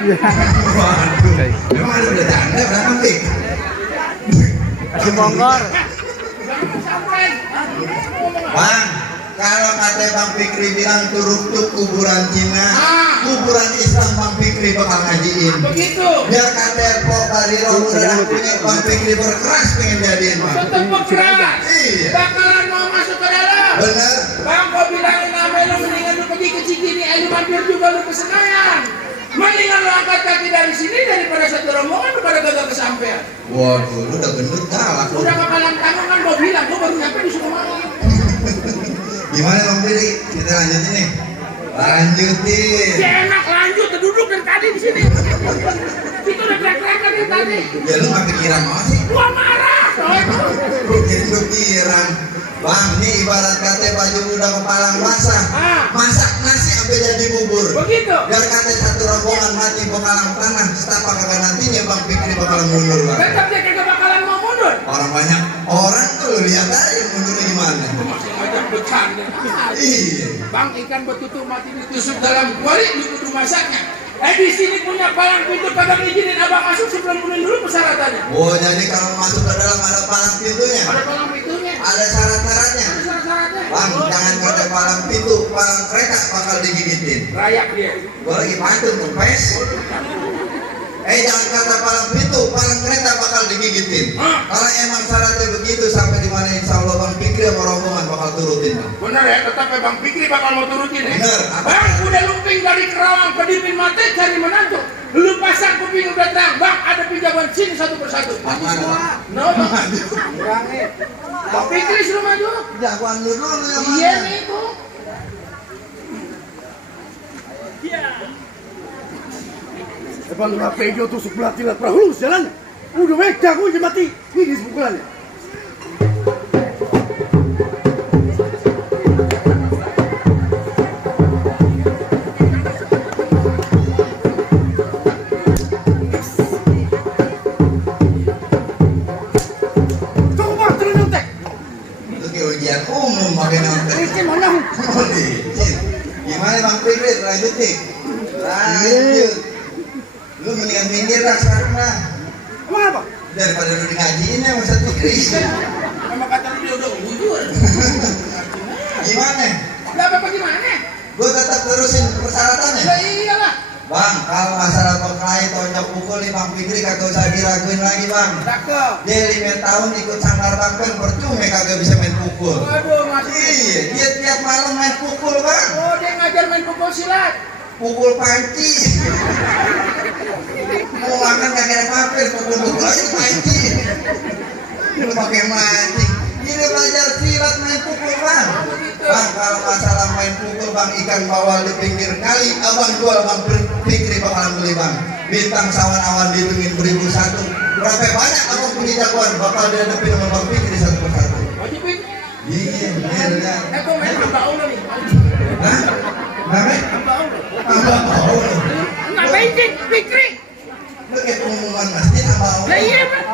Waduh, memang ada bercanda belakang Pik. Kasih bongkar. Bang, kalau kata Bang Fikri bilang turuk tuh kuburan Cina, kuburan Islam Bang Fikri bakal ngajiin. Begitu. Biar kata Pok dari roh udah punya Bang Fikri berkeras pengen jadiin Bang. Tetap berkeras. Iya. Bakalan mau masuk ke dalam. Bener. Bang, kau bilangin nama lu mendingan lu pergi ke Cikini, ayo mampir juga lu ke Senayan. Mendingan lu angkat kaki dari sini daripada satu rombongan lu pada gagal kesampean. Waduh, lu udah gendut galak lu. Udah kekalan tangan kan gua bilang, gua baru nyampe di Sukamani. Gimana Bang Fikri? Kita lanjutin nih. Lanjutin. Ya enak lanjut, duduk dari tadi di sini. Kita udah teriak-teriakan dari tadi. Ya lu nggak pikiran mau sih? Gua marah. Bikin pikiran. Bang, ini ibarat kata baju udah kepalang basah. Masak nasi sampai jadi bubur. Begitu. Biar kata satu rombongan mati bakalan tanah, setapak kagak nantinya Bang Fikri bakalan mundur Bang. Tetap dia kagak bakalan mau mundur. Orang banyak orang tuh lu lihat aja mundurnya gimana. Masih ngajak bercanda. Iya. Bang, ikan betutu mati ditusuk dalam kuali di masaknya. Di sini punya palang pintu kagak ngizinin abang masuk sebelum penuhin dulu persyaratannya. Oh, jadi kalau masuk ke dalam ada palang pintunya. Ada palang pintunya. Ada syarat-syaratnya. Ada syarat-syaratnya. Bang, jangan kata palang pintu, palang kereta bakal digigitin. Rayak dia. Gua lagi pantun tuh, pes. Jangan kata palang pintu, palang kereta bakal digigitin. Kalau emang syaratnya begitu sampai di mana insya Allah Bang Fikri sama rombongan bakal turutin Bang. Bener ya, tetap ya Bang Fikri bakal mau turutin ya. Bener. Bang, udah lumping dari Kerawang ke Dipin Mate cari menantu. Lu pasang kuping udah terang. Bang, ada pinjaman sini satu persatu. Mana Bang? No, Bang. Bang Fikri suruh maju. Jagoan lu dulu yang mana? Iya nih itu. Bang Rapejo tusuk belati lah perahu jalan. Udah mega gue udah mati. Ini sepukulannya. Coba turun nyontek. Itu kayak ujian umum pakai nonton. Licin mana? Oh, licin. Gimana Bang Fikri? Lanjut nih. Lanjut. Lu mendingan minggir lah sekarang lah. Emang apa? Daripada lu ngajiin ya Ustaz Fikri. Sama kata lu dia udah ujur. Gimana? Lah apa gimana? Gue tetap terusin persyaratannya. Ya iyalah. Bang, kalau masalah berkelahi tonjok pukul nih Bang Fikri kagak usah diraguin lagi Bang. Cakep. Dia 5 tahun ikut sangkar bangkel percuma kagak bisa main pukul. Waduh, masih. Iya, dia tiap malam main pukul Bang. Oh, dia ngajar main pukul silat. Pukul panci. Mau makan kagak ada papir, pukul-pukul aja panci. Lu pakai mancing. Ini belajar silat main pukul Bang. Bang, kalau masalah main pukul Bang, ikan bawal di pinggir kali, abang jual Bang Fikri bakalan beli Bang. Bintang sawan awan dihitungin 1001. Berapa banyak abang punya jagoan bakal dihadapin sama Bang Fikri satu persatu. Wajib ini. Iya, bener kan. Kok main hamba Allah nih. Hah? Kenapa? Hamba Allah. Abang mau. Ngapain sih, Fikri? Lu kayak pengumuman masjid abang. Lah iya, Bang.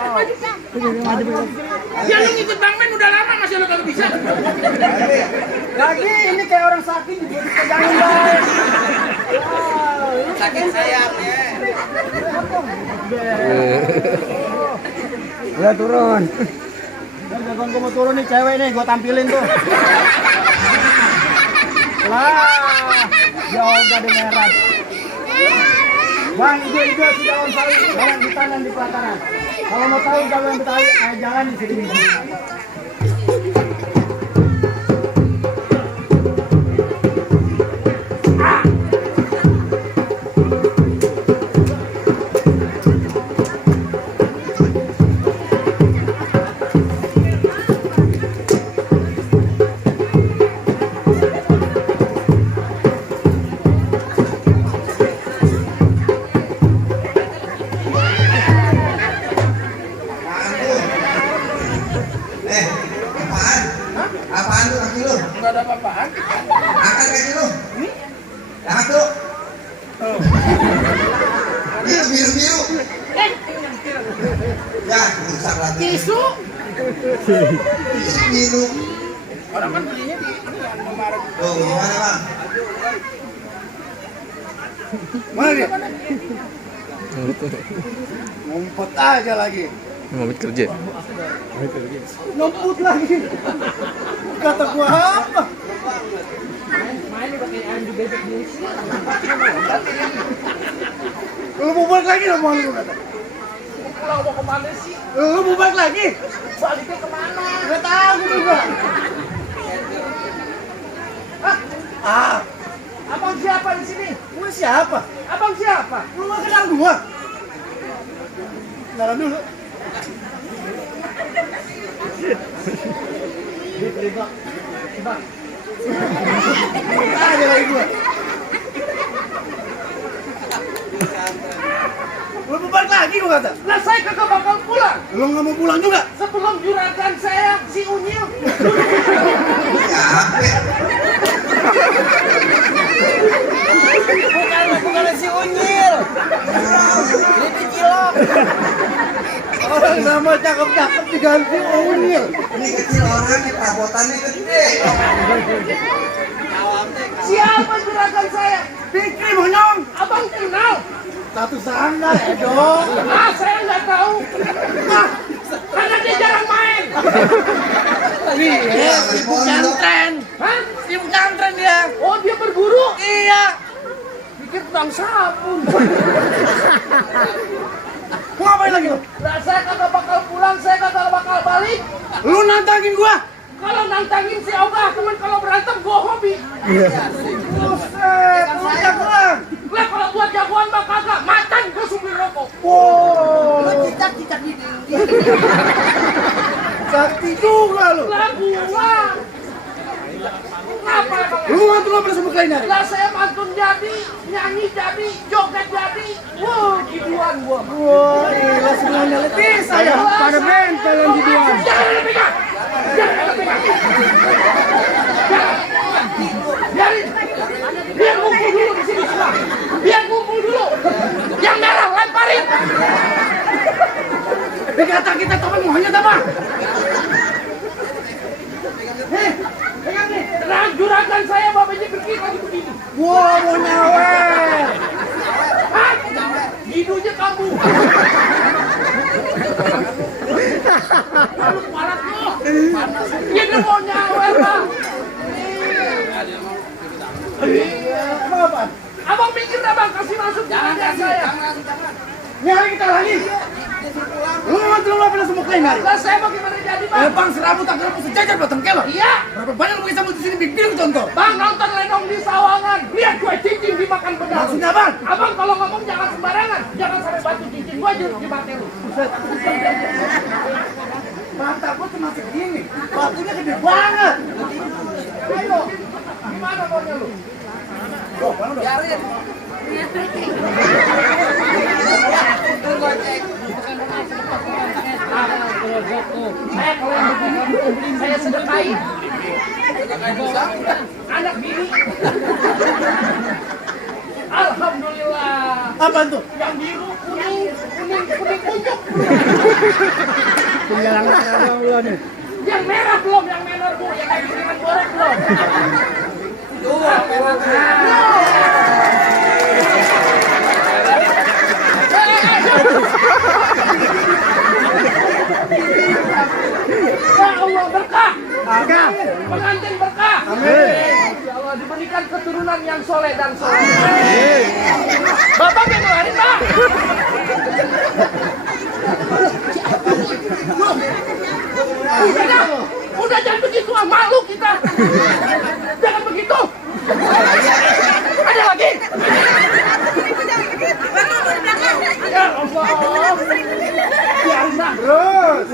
Ya lu ngikut Bang Men udah lama masih lu kagak bisa. Lagi ini kayak orang sakit dipegangin Bang. Sakit sayapnya. Ya turun. Dan jagoan gue mau turun nih cewek nih, gue tampilin tuh. Lah, yoga di merah. Bang, ide-ide si daun sawi, banyak ditanam di pelataran. Kalau mau tahu jagoan Betawi, jalan di sini. Apaan tuh kaki lu? Enggak ada apa-apaan. Angkat kaki lu. Angkat tuh. Itu biru-biru. Ya, rusak lagi. Tisu. Tisu biru. Orang kan belinya di ini yang Maret. Oh, gimana Bang? Mana dia? Ngumpet aja lagi. Ngumpet kerja. Ngumpet lagi. Kata gua apa? Main udah kayak ayam di bebek di sini. Lu mau balik lagi sama lu kata? Pulang mau kemana sih? Lu mau balik lagi? Baliknya kemana? Gak tahu juga. Ah, Abang siapa di sini? lu siapa? Abang siapa? Lu gak kenal gua? Kenalan dulu. Aja lagi gua. Lu mau balik lagi gua kata? Lah saya kagak bakal pulang Lu gak mau pulang juga? sebelum juragan saya si Unyil. Bukan si Unyil. Ini Cilok. Orang nama cakep-cakep diganti Unyil. Ini kecil orangnya, perabotannya gede. Siapa juragan saya? Fikri Monyong. Abang kenal? Satu sangga ya dong. Ah, saya nggak tahu. Ah, karena dia jarang main. Iya, sibuk nyantren. Hah? Sibuk nyantren dia. Oh, dia berburu? Iya. Pikir tukang sabun. Mau ngapain lagi lu? Lah saya kagak bakal pulang, saya kagak bakal balik. Lu nantangin gua? Kalau nantangin si Ogah, cuman kalau berantem gua hobi. Buset, lu jagoan. Lah kalau buat jagoan mah kagak, macan gua supir rokok. Wow. Cicak-cicak di Sakti juga lu. Lah gua. Kenapa emang? Lu ngantuk apa sama kliennya? Lah saya mantun jadi, nyanyi jadi, joget jadi. Wow, giduan gua. Wah, gila semuanya letih saya. Pada bentol yang giduan. Jangan ada pegang. Jangan ada pegang. Biarin. Biar ngumpul dulu di sini semua. Biar ngumpul dulu. Yang merah lemparin. Dikata kita teman mohonnya apa? Pegang nih. Tenang, juragan saya bapaknya begini lagi begini. Wah, mau nyawer. Hah? Gidunya kamu. Lalu parat lo. Ini mau nyawer, Bang. Emang apa? Abang mikir dah, Bang, kasih masuk juragan saya. Nyari kita lagi. Lu ngantuk apa sama kliennya? Lah saya bagaimana jadi, Bang? Bang, serabut tak rambut sejajar batang kelok. Iya. Berapa banyak lu bisa di sini bikin contoh? Bang, nonton Lenong di Sawangan. Lihat gue cincin dimakan bedah. Maksudnya bang? Abang kalau ngomong jangan sembarangan. Jangan sampai batu cincin gue jeruk di mata lu. Mata gua cuma segini. Batunya gede banget. Ayo, gimana maunya lu? Biarin. Saya kalau yang begini, saya sedekahin. Anak bini. Alhamdulillah. Apa tuh? Yang biru, kuning unjuk. Tinggal anak lu nih. Yang merah belum, yang menor bu, yang kayak kiriman goreng belum. Ya Allah berkah. Agak. Pengantin berkah. Amin. Ya Allah diberikan keturunan yang soleh dan soleh. Bapak yang ngeluarin, Pak. Udah jangan begitu, malu kita. Jangan begitu. Ada lagi. Ya Allah. Biasa. Terus.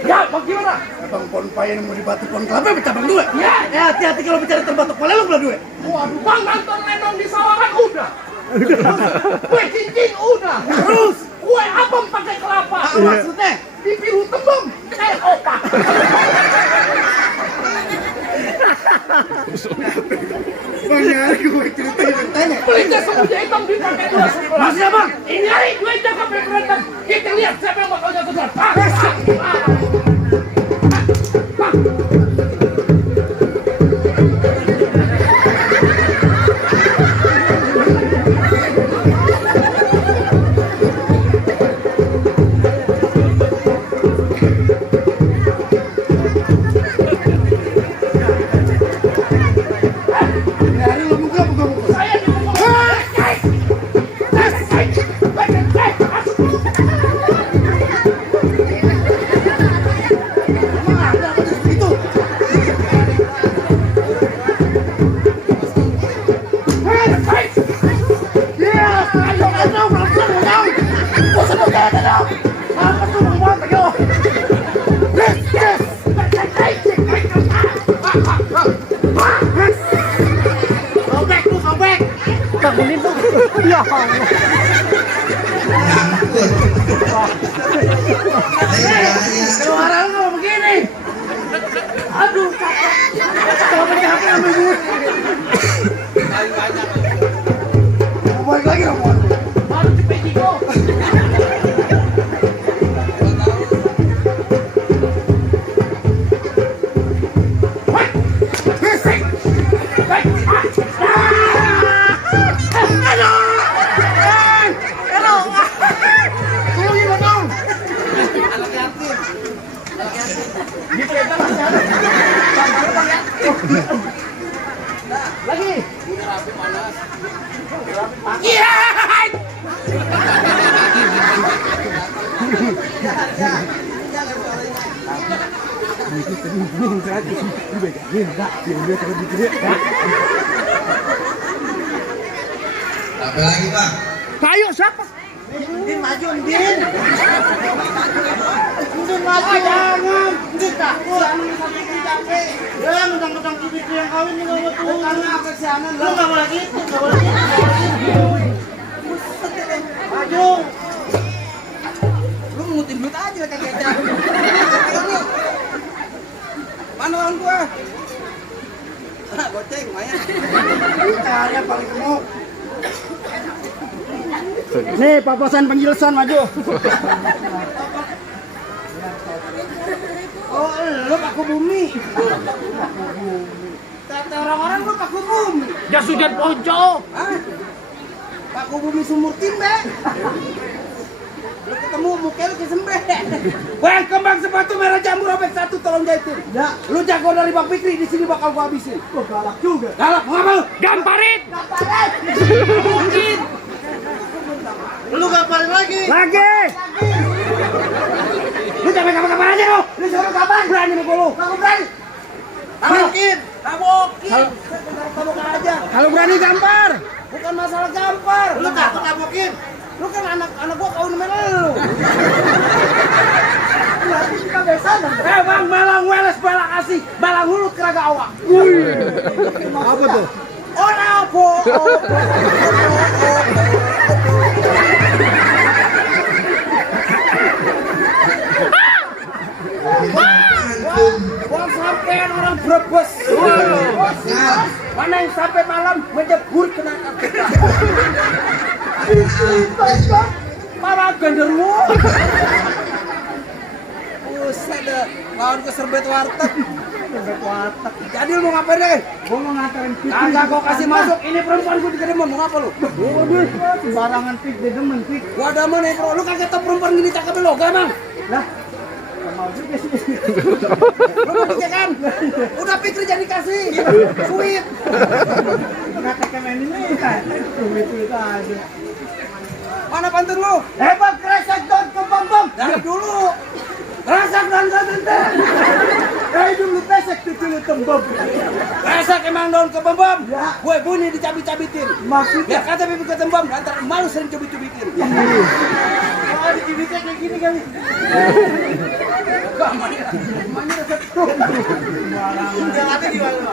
Ya, bagaimana? Abang pohon payah yang mau dibatu pohon kelapa pecah bang dua. Ya. Hati-hati kalau bicara terbatuk kepala lu belah dua. Waduh, Bang nonton Lenong di Sawangan udah. Kue cincin udah. Terus. Kue abang pakai kelapa. Maksudnya? Dipilu tembem kayak opak. Banyak gue ceritanya. Pelita semuanya hitam dipakai 211. Maksudnya bang? Ini hari gue jaga berantem. Kita lihat siapa yang bakal jatuh duluan. Pak. Pak. Bangunin dong. Ya Allah. Suara lu begini. Aduh, capek. Kalau capek ambil gue. Balik lagi dong. Aduh, cepet Jiko. Lagi. Iya. Apa lagi bang? Ayo siapa? Din maju, Din. Din maju. Jangan. Din takut. Jangan mentang-mentang bibit yang kawin ini nggak betul. Karena kesianan. Lu nggak boleh gitu, nggak boleh gitu. Maju. Lu ngutin duit aja kayak gitu. Mana lawan gua? Goceng, lumayan. Caranya paling gemuk. Nih, papasan penjelasan maju. Oh, lu Paku Bumi. Kata orang-orang lu Paku Bumi. Ya sudah Ponco. Hah? Paku Bumi sumur timbe. Lu ketemu muka lu kesembeh. Wah, kembang sepatu merah jambu robek 1 tolong jahitin. Ya, Lu jago dari Bang Fikri, di sini bakal gua habisin. kok galak juga. Galak, mau apa lu? Gamparin. Mungkin. Lu gaparin lagi. Lagi. Lu jangan kapan-kapan aja lu. Lu suruh kapan? Berani nih lu. Kamu berani? Mungkin. Tabokin. Tabok aja. Kalau berani gampar. Bukan masalah gampar. Lu takut tabokin? Lu kan anak gua kawin sama lu. Berarti kita besan. Bang, balang weles bala kasih. Balang hulut keraga awak. Apa tuh? Oh, apa? Bang sampean orang Brebes. Mana yang sampai malam menjebur kena kita. Malah genderuwo. Buset deh, lawan ke serbet warteg. Serbet warteg. Jadi lu mau ngapain deh? Gua mau nganterin pik. Kagak kau kasih masuk. Ini perempuan gua dikedemen. Mau ngapa lu? Waduh, sembarangan pik, dia demen pik. Gua demen nih bro. Lu kagak tau perempuan gini cakep lo, gak bang? Lah, mau juga sih. Lu mau dicek kan? Udah Fikri jadi kasih. Sweet. Kata kemen ini, duit aja. Mana pantun lu? Hebat kresek don ke bom. Dari dulu. Rasak dan ganteng. Kayak dulu pesek kecil tembem. Rasak emang daun kebembam. Ya. Gue bunyi dicabit-cabitin. Maksudnya, Biar kata bibi ketembam, antar malu sering cubit-cubitin. kalau di bibitnya kayak gini kali. Udah ada di mana?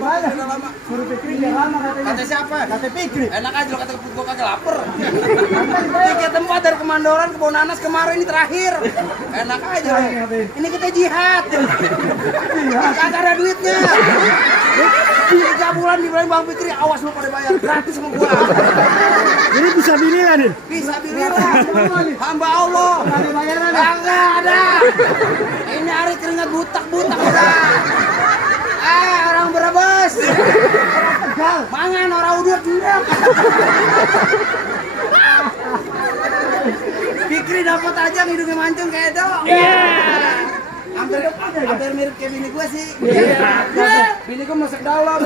Udah lama. Suruh Fikri dia lama katanya. Kata siapa? Kata Fikri. Enak aja lo kata gue kagak lapar. Tiga tempat dari Kemandoran ke Bonanas kemarin ini terakhir. Enak aja lo. Ini kita jihad. Kagak ada duitnya. 3 bulan dibilang Bang Fikri, awas lo pada bayar gratis sama gua. Ini bisa biliran nih. Bisa biliran. Hamba Allah. Ada bayaran. Kagak ada. Ini hari keringat butak-butak udah. Orang Brebes. Tegal. Mangan orang udut tidak. Fikri dapat aja hidungnya mancung kayak dong. Hampir mirip kayak bini gue sih. Bini gue masak dalam.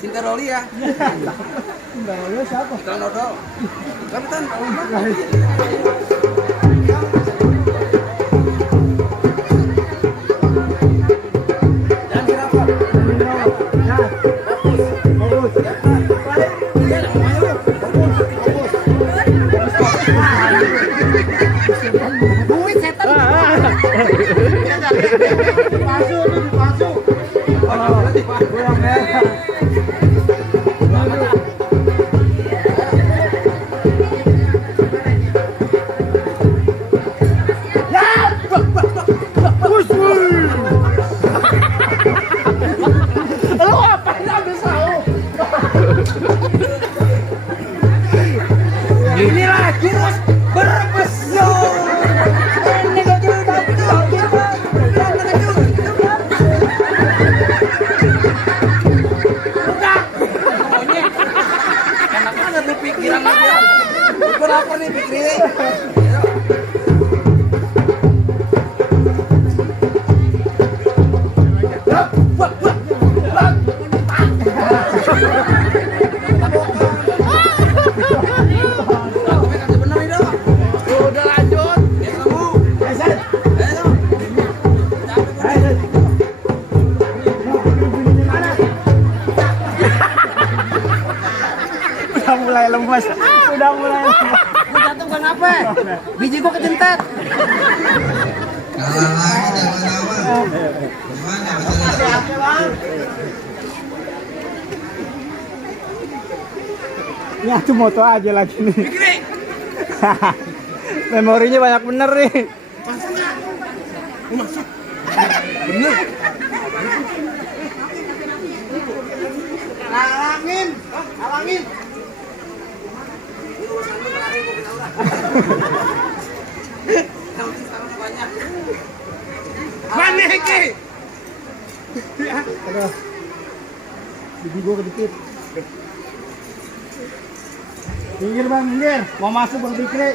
Sinta Roli ya. Enggak boleh siapa? Kang Nodol. Kapitan. Dan berapa? Duit setan. Dipasuk. Inilah jurus berbesyo. Ini enak banget lu pikiran aja. Gue lapar nih Fikri. Udah mulai lemas. Gue jatuh bukan apa? Biji gue kejentet. Kalah lagi zaman-zaman. Gimana masalah? Ya tuh moto aja lagi nih. Fikri. Memorinya banyak bener nih. Bener. Alangin. Mana Ki? Aduh. Gigi gua kedikit. Minggir bang, minggir. Mau masuk bang Fikri.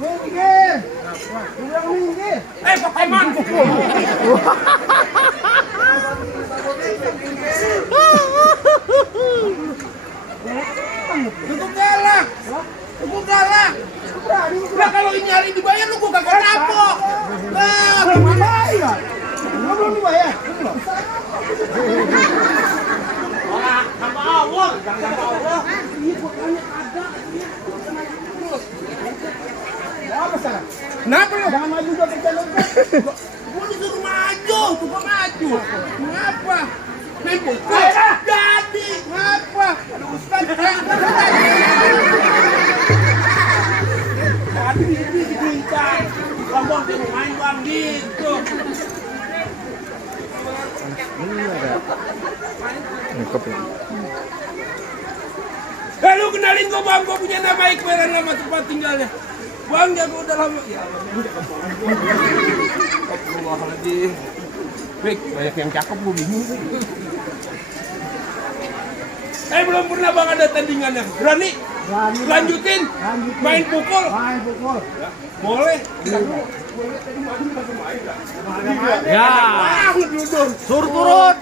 Minggir. Udah minggir. Pokemon. Tutup galak. Nah kalau ini hari dibayar lu gua kagak kapok. Nah, Gimana ya? Belum dibayar. sama Allah. Apa sekarang? Kenapa lu? Jangan maju dong ke channel. Gua disuruh maju, tuh gua maju. Kenapa? Main pukul. Jadi, ngapa? Aduh Ustaz. Tadi ini dibincang. Bang, dia mau main bang gitu. Lu kenalin gua bang, gua punya nama Iqbal dan nama tempat tinggalnya. Bang, jago udah lama. Ya Allah, lagi. Baik, banyak yang cakep gua bingung. Belum pernah bang ada tandingannya. Berani? Lanjutin? Main pukul? Main pukul. Boleh. Ya. Suruh turun.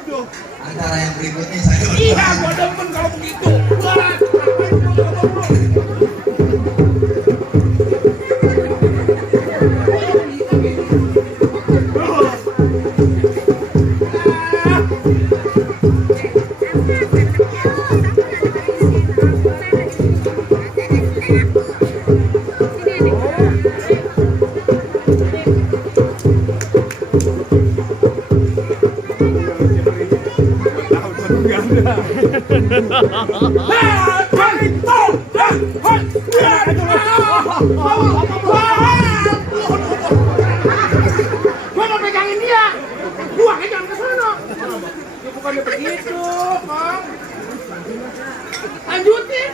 Antara yang berikutnya saya Iya, gua demen kalau begitu. Wah. Gua mau pegangin dia. Gua jangan ke sana. Ya bukannya begitu, Bang. Lanjutin.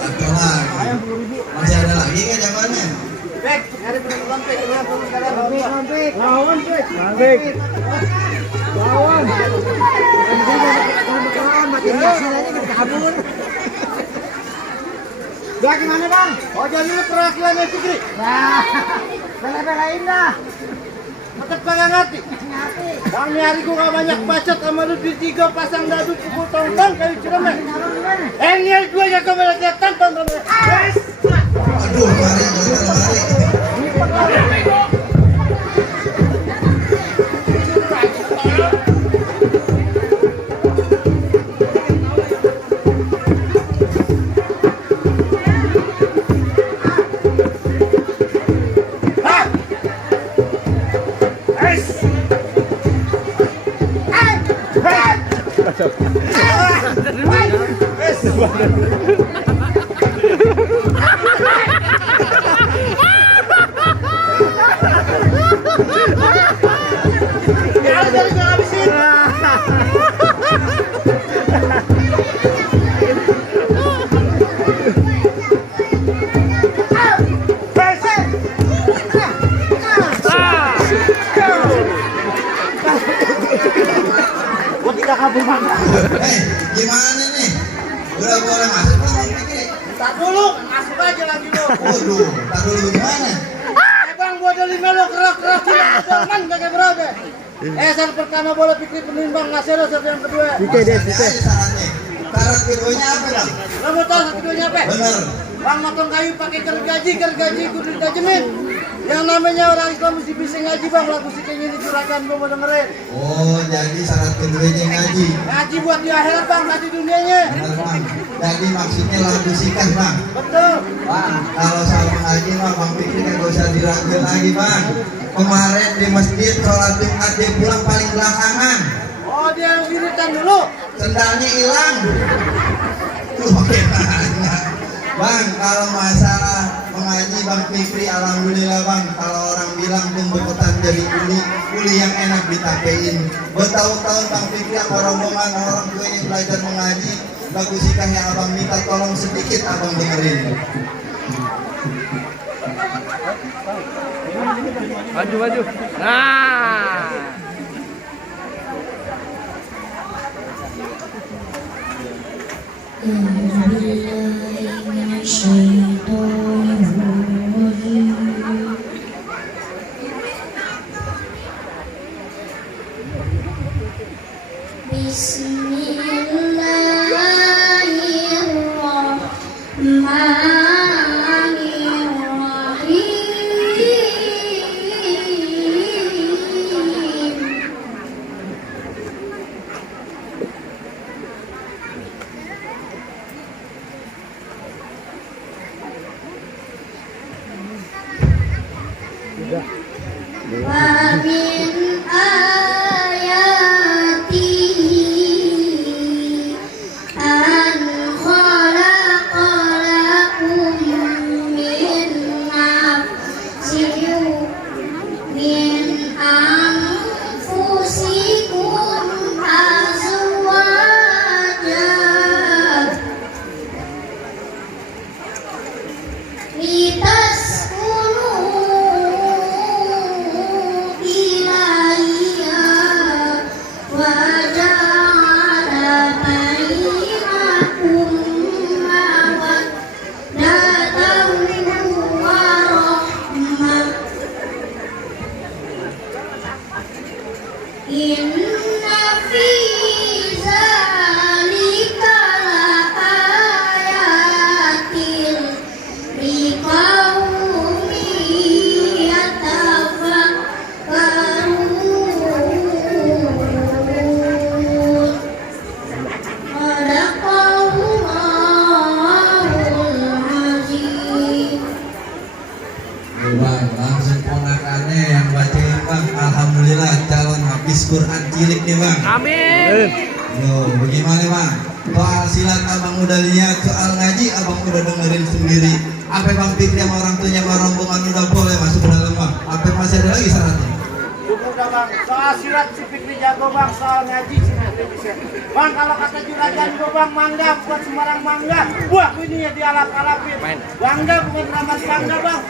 Satu lagi. Masih ada lagi kan jawabannya? Bek, nyari penumpang Bek, lihat dulu sekalian lawan Bek. Lawan, Bek. Lawan. Makin masalahnya kita kabur. Ya gimana bang? Oh jadi perwakilan Fikri? Nah, bela-belain dah. Tetep kagak ngerti? Ngerti. Bang ini hari gua gak banyak bacot sama lu di 3 pasang dadu pukul tong-tong kayu ciremen. Ini hari gua jago bela kelihatan tonton. Aduh, mari. Gimana nih? Udah boleh masuk belum Fikri? Tak dulu, masuk aja lagi lu. Waduh, tak dulu gimana? Bang gua dari melo kerak-kerak man kayak berapa? Saat pertama bola Fikri penimbang ngasih lo, saat yang kedua. Sarannya aja sarannya. Syarat keduanya apa dong? Lo mau tahu satu keduanya apa? Bener. Bang motong kayu pakai gergaji kudu ditajemin. Yang namanya orang Islam mesti bisa ngaji bang, lagu si kayaknya dicurahkan gua mau dengerin. Oh, jadi syarat keduanya ngaji. Ngaji buat di akhirat bang, ngaji dunianya. Bener bang. Jadi maksudnya lagu sikat bang. Betul. Bang, kalau sama ngaji mah Bang Fikri kan gak usah diraguin lagi bang. Kemarin di masjid sholat Jumat dia pulang paling belakangan. Oh dia yang wiritan dulu. Sendalnya hilang. Tuh bagaimana? Bang, kalau masalah mengaji Bang Fikri, alhamdulillah bang. Kalau orang bilang tumbukan jadi kuli yang enak ditapein. Bertahun-tahun Bang Fikri sama rombongan orang tuanya belajar mengaji. Lagu sikahnya abang minta tolong sedikit abang dengerin. Maju. Nah. ومن آياته أن خلق لكم من أنفسكم أزواجا Inna fi zalika laayatin liqaumin yatafakkarun. Sadaqallahul azim. Bang, langsung ponakannya yang bacain bang. Alhamdulillah calon habis Quran cilik nih bang. Amin. Yo, bagaimana bang? Soal silat abang udah lihat, soal ngaji abang udah dengerin sendiri. Apa bang Fikri sama orang tuanya sama rombongan udah boleh masuk ke dalam bang? Apa masih ada lagi syaratnya? Udah bang, soal silat si Fikri jago bang, soal ngaji si Bang, kalau kata juragan gua bang, mangga bukan sembarang mangga. Wah, ini ya dialap-alapin. Bangga bukan ramad bangga bang.